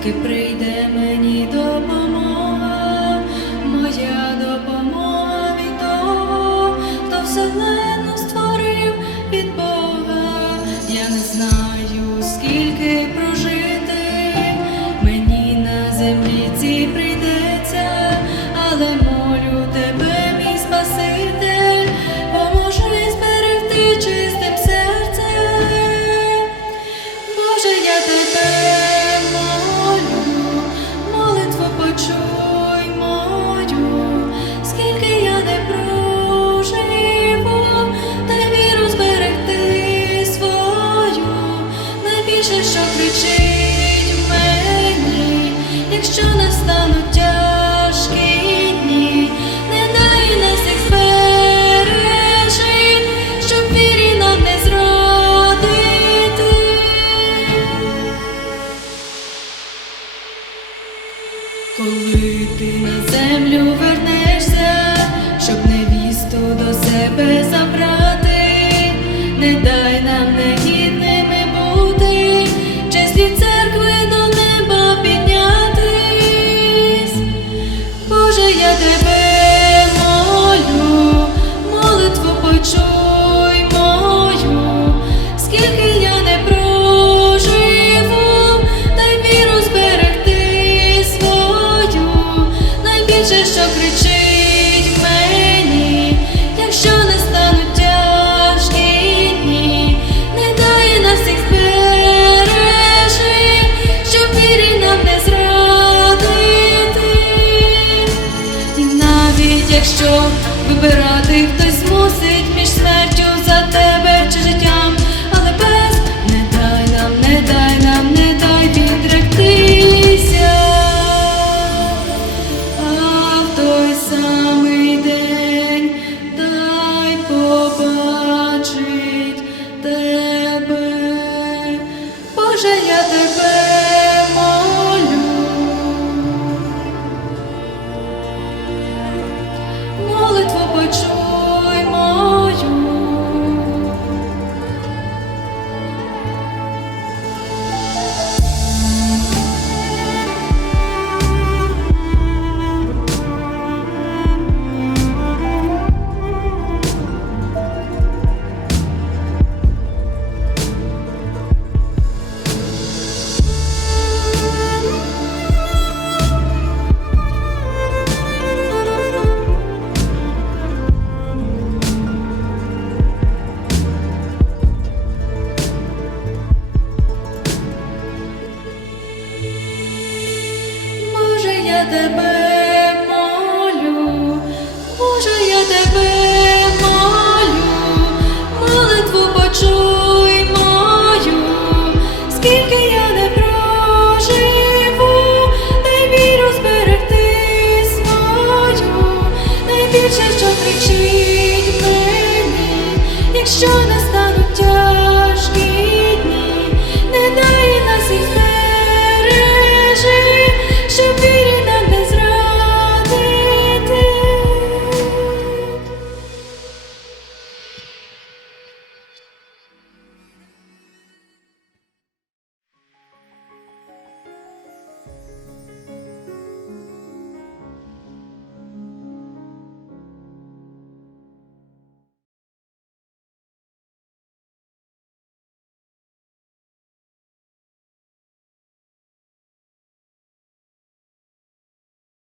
звідки прийде мені допомога, моя допомога від того, хто вселену створив від Бога, я не знаю, скільки прожити мені на землі ці. прийде. Найбільше, що кричить в мені, якщо настануть тяжкі дні, не дай нас їх збережи, щоб вірі нам не зрадити. Коли ти на землю вернешся, щоб невісту до себе забрати, найбільше, що кричить мені, якщо не стануть тяжкі дні, не дай нас їх збережи, щоб вірі нам не зрадити. І навіть якщо вибирати хтось змусить між смертю за тебе чи життям, тебе молю, Боже, я тебе молю, молитву почуй скільки я не проживу, віру зберегти свою, найбільше, що кричить мені, якщо не стануть тяжкі